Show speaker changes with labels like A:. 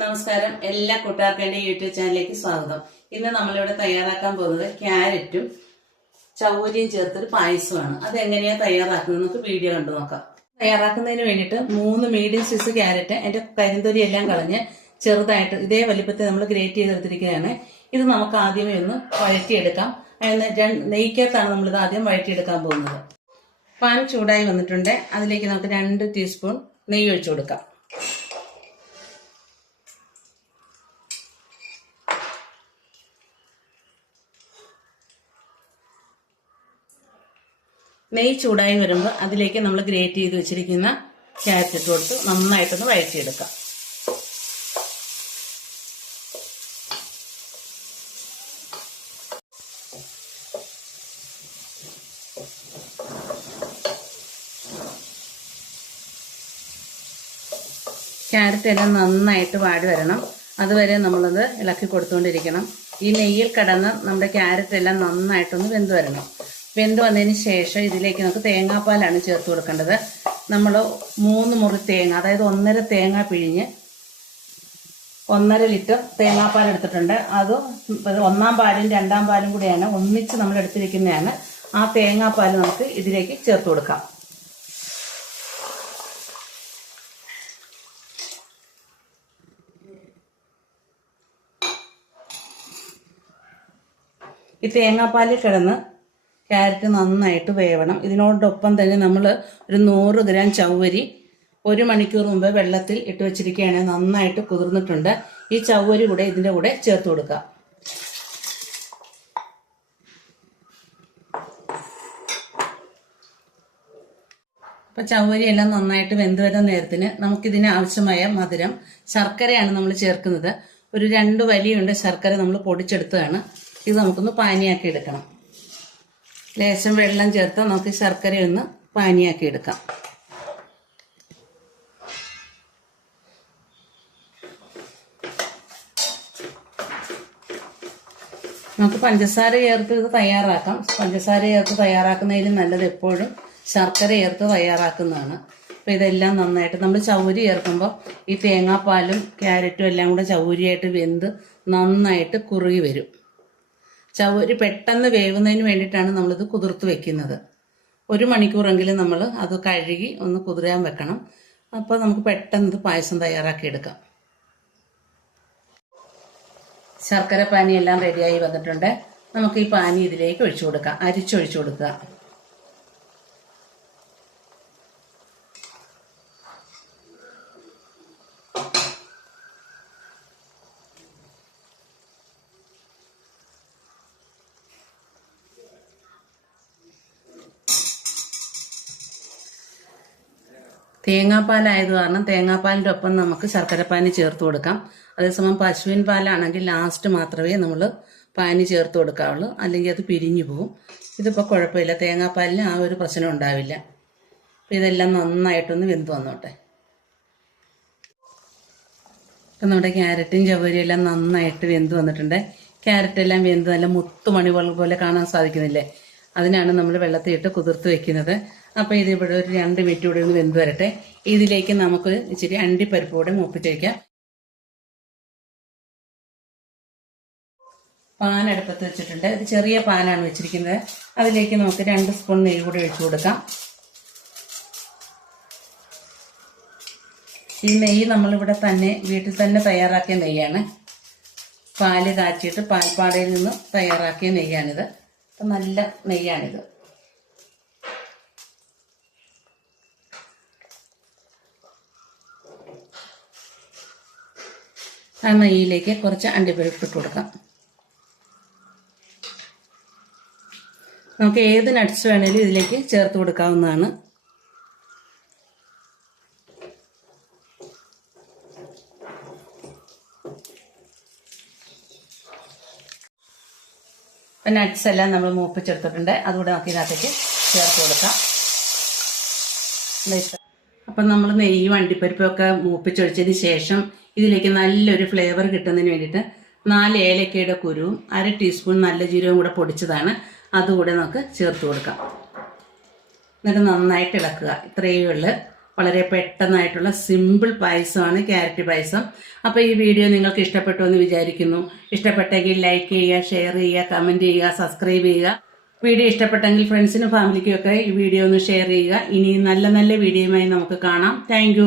A: നമസ്കാരം. എല്ലാ കൂട്ടുകാർക്കും യൂട്യൂബ് ചാനലിലേക്ക് സ്വാഗതം. ഇന്ന് നമ്മളിവിടെ തയ്യാറാക്കാൻ പോകുന്നത് ക്യാരറ്റും ചൗരിയും ചേർത്തൊരു പായസമാണ്. അതെങ്ങനെയാണ് തയ്യാറാക്കുന്നത്? നമുക്ക് വീഡിയോ കണ്ടു നോക്കാം. തയ്യാറാക്കുന്നതിന് വേണ്ടിയിട്ട് മൂന്ന് മീഡിയം സൈസ് ക്യാരറ്റ് എന്റെ കരിന്തൊലി എല്ലാം കളഞ്ഞ് ചെറുതായിട്ട് ഇതേ വലിപ്പത്തിൽ നമ്മൾ ഗ്രേറ്റ് ചെയ്തെടുത്തിരിക്കുകയാണ്. ഇത് നമുക്ക് ആദ്യമേ ഒന്ന് വഴറ്റിയെടുക്കാം. നെയ്ക്കകത്താണ് നമ്മളിത് ആദ്യം വഴറ്റിയെടുക്കാൻ പോകുന്നത്. പാൻ ചൂടായി വന്നിട്ടുണ്ട്. അതിലേക്ക് നമുക്ക് രണ്ട് ടീസ്പൂൺ നെയ്യ് ഒഴിച്ചു കൊടുക്കാം. നെയ്യ് ചൂടായി വരുമ്പോൾ അതിലേക്ക് നമ്മൾ ഗ്രേറ്റ് ചെയ്ത് വെച്ചിരിക്കുന്ന ക്യാരറ്റ് ഇട്ട് കൊടുത്ത് നന്നായിട്ടൊന്ന് വഴറ്റിയെടുക്കാം. ക്യാരറ്റ് എല്ലാം നന്നായിട്ട് വാടി വരണം. അതുവരെ നമ്മളത് ഇളക്കി കൊടുത്തുകൊണ്ടിരിക്കണം. ഈ നെയ്യിൽ കിടന്ന് നമ്മുടെ ക്യാരറ്റ് എല്ലാം നന്നായിട്ടൊന്ന് വെന്ത് വരണം. വെന്ത് വന്നതിന് ശേഷം ഇതിലേക്ക് നമുക്ക് തേങ്ങാപ്പാലാണ് ചേർത്ത് കൊടുക്കേണ്ടത്. നമ്മൾ മൂന്ന് മുറി തേങ്ങ അതായത് ഒന്നര തേങ്ങ പിഴിഞ്ഞ് ഒന്നര ലിറ്റർ തേങ്ങാപ്പാൽ എടുത്തിട്ടുണ്ട്. അത് ഒന്നാം പാലും രണ്ടാം പാലും കൂടിയാണ് ഒന്നിച്ച് നമ്മൾ എടുത്തിരിക്കുന്നതാണ്. ആ തേങ്ങാപ്പാൽ നമുക്ക് ഇതിലേക്ക് ചേർത്ത് കൊടുക്കാം. ഈ തേങ്ങാപ്പാലിൽ കിടന്ന് ക്യാരറ്റ് നന്നായിട്ട് വേവണം. ഇതിനോടൊപ്പം തന്നെ നമ്മൾ ഒരു നൂറ് ഗ്രാം ചവ്വരി ഒരു മണിക്കൂർ മുമ്പ് വെള്ളത്തിൽ ഇട്ട് വെച്ചിരിക്കുകയാണ്. നന്നായിട്ട് കുതിർന്നിട്ടുണ്ട്. ഈ ചവ്വരി കൂടെ ഇതിന്റെ കൂടെ ചേർത്ത് കൊടുക്കുക അപ്പൊ ചവ്വരി എല്ലാം നന്നായിട്ട് വെന്ത് വരുന്ന നേരത്തിന് നമുക്കിതിന് ആവശ്യമായ മധുരം ശർക്കരയാണ് നമ്മൾ ചേർക്കുന്നത്. ഒരു രണ്ട് വലിയുണ്ട് ശർക്കര നമ്മൾ പൊടിച്ചെടുത്തതാണ്. ഇത് നമുക്കൊന്ന് പാനിയാക്കി എടുക്കണം. ലേശം വെള്ളം ചേർത്ത് നമുക്ക് ശർക്കര ഒന്ന് പാനിയാക്കി എടുക്കാം. നമുക്ക് പഞ്ചസാര ചേർത്ത് ഇത് തയ്യാറാക്കാം. പഞ്ചസാര ചേർത്ത് തയ്യാറാക്കുന്നതിലും നല്ലത് എപ്പോഴും ശർക്കര ചേർത്ത് തയ്യാറാക്കുന്നതാണ്. അപ്പോൾ ഇതെല്ലാം നന്നായിട്ട് നമ്മൾ ചൗരി ചേർക്കുമ്പോൾ ഈ തേങ്ങാപ്പാലും ക്യാരറ്റും എല്ലാം കൂടെ ചൗരിയായിട്ട് വെന്ത് നന്നായിട്ട് കുറുകി വരും. ചവര് പെട്ടെന്ന് വേവുന്നതിന് വേണ്ടിയിട്ടാണ് നമ്മളിത് കുതിർത്ത് വെക്കുന്നത്. ഒരു മണിക്കൂറെങ്കിലും നമ്മൾ അത് കഴുകി ഒന്ന് കുതിരാൻ വെക്കണം. അപ്പോൾ നമുക്ക് പെട്ടെന്ന് പായസം തയ്യാറാക്കി എടുക്കാം ശർക്കര പാനി എല്ലാം റെഡിയായി വന്നിട്ടുണ്ട്. നമുക്ക് ഈ പാനി ഇതിലേക്ക് ഒഴിച്ചു കൊടുക്കാം. അരിച്ചൊഴിച്ചു കൊടുക്കുക. തേങ്ങാപ്പാലായത് കാരണം തേങ്ങാപ്പാലിന്റെ ഒപ്പം നമുക്ക് ശർക്കരപ്പാനി ചേർത്ത് കൊടുക്കാം. അതേസമയം പശുവിൻ പാലാണെങ്കിൽ ലാസ്റ്റ് മാത്രമേ നമ്മൾ പാനി ചേർത്ത് കൊടുക്കാവുള്ളൂ. അല്ലെങ്കിൽ അത് പിരിഞ്ഞു പോകും ഇതിപ്പോൾ കുഴപ്പമില്ല. തേങ്ങാപ്പാലിന് ആ ഒരു പ്രശ്നം ഉണ്ടാവില്ല. അപ്പോൾ ഇതെല്ലാം നന്നായിട്ടൊന്ന് വെന്ത് വന്നോട്ടെ. ഇപ്പം നമ്മുടെ ക്യാരറ്റും ചവരിയും എല്ലാം നന്നായിട്ട് വെന്ത് വന്നിട്ടുണ്ട്. ക്യാരറ്റ് എല്ലാം വെന്ത് നല്ല മുത്തുമണികൾ പോലെ കാണാൻ സാധിക്കുന്നില്ലേ? അതിനാണ് നമ്മൾ വെള്ളത്തിൽ ഇട്ട് കുതിർത്ത് വെക്കുന്നത്. അപ്പോൾ ഇവിടെ ഒരു രണ്ട് മിനിറ്റ് കൂടെ ഒന്ന് വെന്ത് വരട്ടെ. ഇതിലേക്ക് നമുക്ക് ഇച്ചിരി അണ്ടിപ്പരിപ്പ് കൂടെ മൂപ്പിച്ചേക്കാം പാൻ അടുപ്പത്ത് വെച്ചിട്ടുണ്ട്. ഇത് ചെറിയ പാനാണ് വെച്ചിരിക്കുന്നത്. അതിലേക്ക് നമുക്ക് രണ്ട് സ്പൂൺ നെയ്യ് കൂടി ഒഴിച്ചു കൊടുക്കാം. ഈ നെയ്യ് നമ്മളിവിടെ തന്നെ വീട്ടിൽ തന്നെ തയ്യാറാക്കിയ നെയ്യാണ്. പാൽ കാച്ചിയിട്ട് പാൽപ്പാടയിൽ നിന്ന് തയ്യാറാക്കിയ നെയ്യാണിത്. അപ്പം നല്ല നെയ്യാണിത്. ആ നെയ്യിലേക്ക് കുറച്ച് അണ്ടിപ്പരിപ്പ് ഇട്ട് കൊടുക്കാം. നമുക്ക് ഏത് നട്ട്സ് വേണേലും ഇതിലേക്ക് ചേർത്ത് കൊടുക്കാവുന്നതാണ്. നട്ട്സ് എല്ലാം നമ്മൾ മൂപ്പിച്ചെടുത്തിട്ടുണ്ട്. അതുകൂടെ നമുക്ക് ഇതിനകത്തേക്ക് ചേർത്ത് കൊടുക്കാം. അപ്പം നമ്മൾ നെയ്യും അണ്ടിപ്പരിപ്പും ഒക്കെ മൂപ്പിച്ചൊഴിച്ചതിന് ശേഷം ഇതിലേക്ക് നല്ലൊരു ഫ്ലേവർ കിട്ടുന്നതിന് വേണ്ടിയിട്ട് നാല് ഏലക്കയുടെ കുരുവും അര ടീസ്പൂൺ നല്ല ജീരകവും കൂടെ പൊടിച്ചതാണ്. അതുകൂടെ നമുക്ക് ചേർത്ത് കൊടുക്കാം. എന്നിട്ട് നന്നായിട്ട് ഇളക്കുക. ഇത്രയേ ഉള്ളു. വളരെ പെട്ടെന്നായിട്ടുള്ള സിമ്പിൾ പായസമാണ് ക്യാരറ്റ് പായസം. അപ്പോൾ ഈ വീഡിയോ നിങ്ങൾക്ക് ഇഷ്ടപ്പെട്ടു എന്ന് വിചാരിക്കുന്നു. ഇഷ്ടപ്പെട്ടെങ്കിൽ ലൈക്ക് ചെയ്യുക ഷെയർ ചെയ്യുക കമന്റ് ചെയ്യുക സബ്സ്ക്രൈബ് ചെയ്യുക. വീഡിയോ ഇഷ്ടപ്പെട്ടെങ്കിൽ ഫ്രണ്ട്സിനും ഫാമിലിക്കും ഒക്കെ ഈ വീഡിയോ ഒന്ന് ഷെയർ ചെയ്യുക. ഇനി നല്ല നല്ല വീഡിയോയുമായി നമുക്ക് കാണാം. താങ്ക്